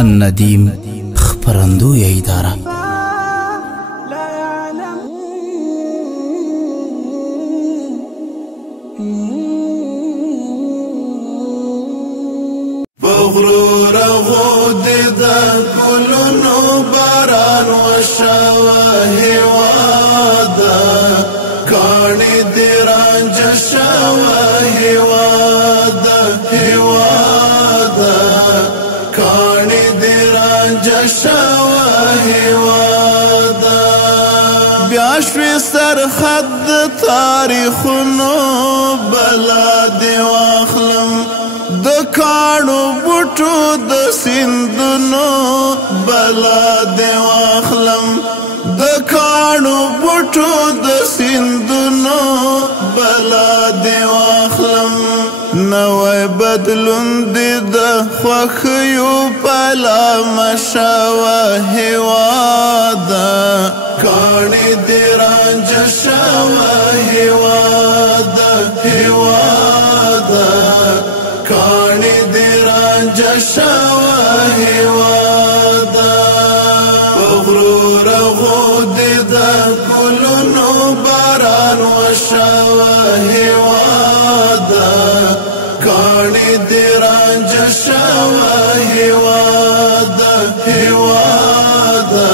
الندیم خپرندوی اداره. بغرور غود دا گلونو باران و شواهی وادا کانی دیران جشواهی وادا هوادا کانی دیران جشواهی وادا بیاشوی سرخد تاریخونو بلادی واخلم د کانو بوټو د سیندونو بلا دې واخلم د کانو بوټو د سیندونو بلا دې واخلم نوی بدلون دې د خوښیو پلا مشوه هواده کاڼې دې رانجه شوه هواده هواده کانی دیران جشوا هوادا بغرور غود دا کلونو باران وشوا هوادا کانی دیران جشوا هوادا هوادا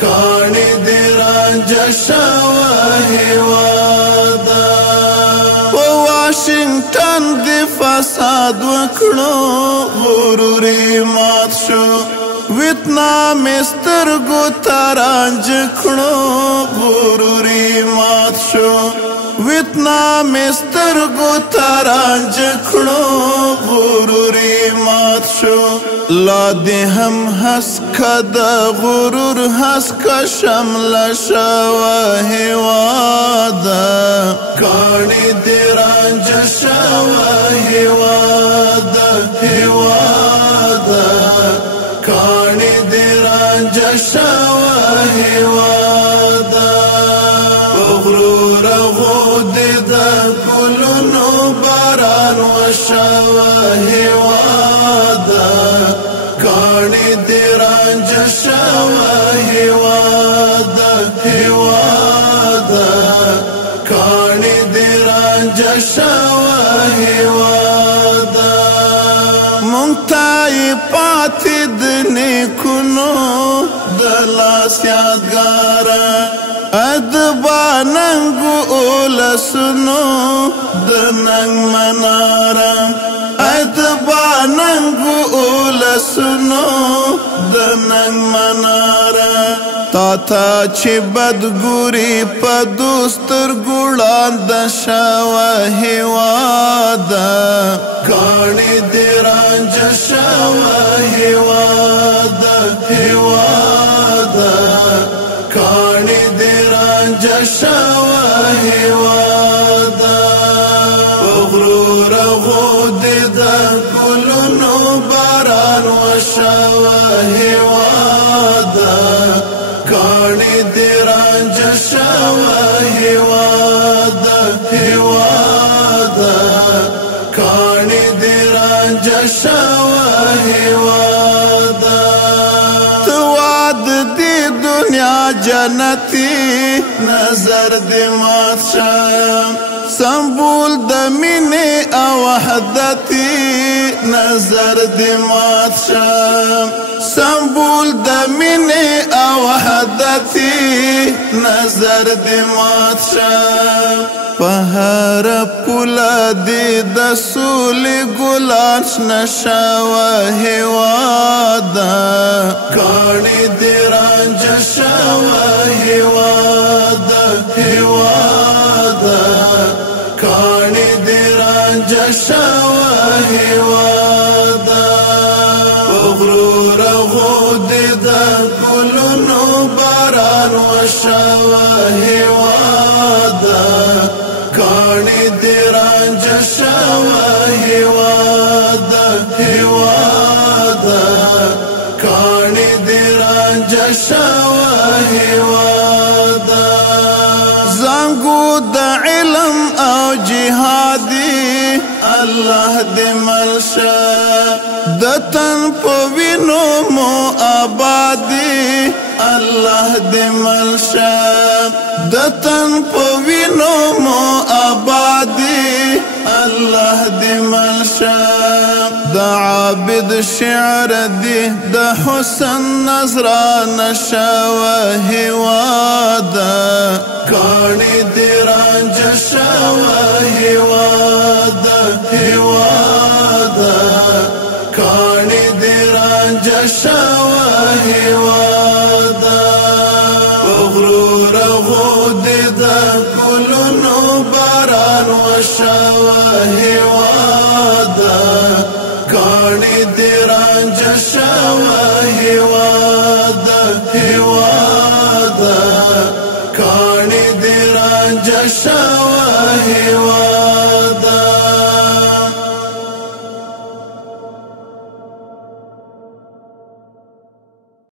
کانی دیران جشوا هوادا واشنگټن د فساد وکړو غروري مات شو ویتنام سترګو ترانج کړو غروري مات شو ویتنام سترګو ترانج کړو غروري مات شو لا دې هم هسکه د غرور هسکه شمله شوه هواده کاڼې دې رانجه شوه هواده هواده کاڼې دې رانجه شوه هواده بغرور غود د ګلونو باران وشوه هواده کاڼې دې رانجه شوه هواده هواده کاڼې دې رانجه شوه هواده مونږ ته یې پاتې د نیکونو د لاس یادګاره ادبا ننګو اولسونو د ننګ مناره ادبا ننګو اولسونو د ننګ مناره تا ته چې بدګوري په دوستر ګوړاند شوه هواده کاڼې دې رانجه شوه هواده هواده کاڼې دې رانجه شوه هواده بغرور غود د ګلونو باران وشوه هواده کاڼې دې رانجه شوه هواده هواده کاڼې دې رانجه شوه هواده ته واده دې دنیا جنتي نظر دې مات شه سمبول د مینې او وحدتي نظر دې مات شه سمبول د مینې او وحدتي نظر دې مات شه په هر پوله دې د سولې ګلان شنه شوه هواده کاڼې دې رانجه شوه هواده هواده کاڼې دې رانجه شوه هواده بغرور غود د ګلونو باران وشوه هواده کاڼې دې رانجه شوه هواده هواده کاڼې دې رانجه شوه هواده زنګو د علم او جهادي الله دې ملشه دتن پوینو مو آبادی الله دې ملشا دتن پوینو مو آبادی الله دې ملشا دا عابد شعر دی دا حسن نظران شاوه هوادا کانی دی رانج شاوه هوادا کانی دی رانج شاوه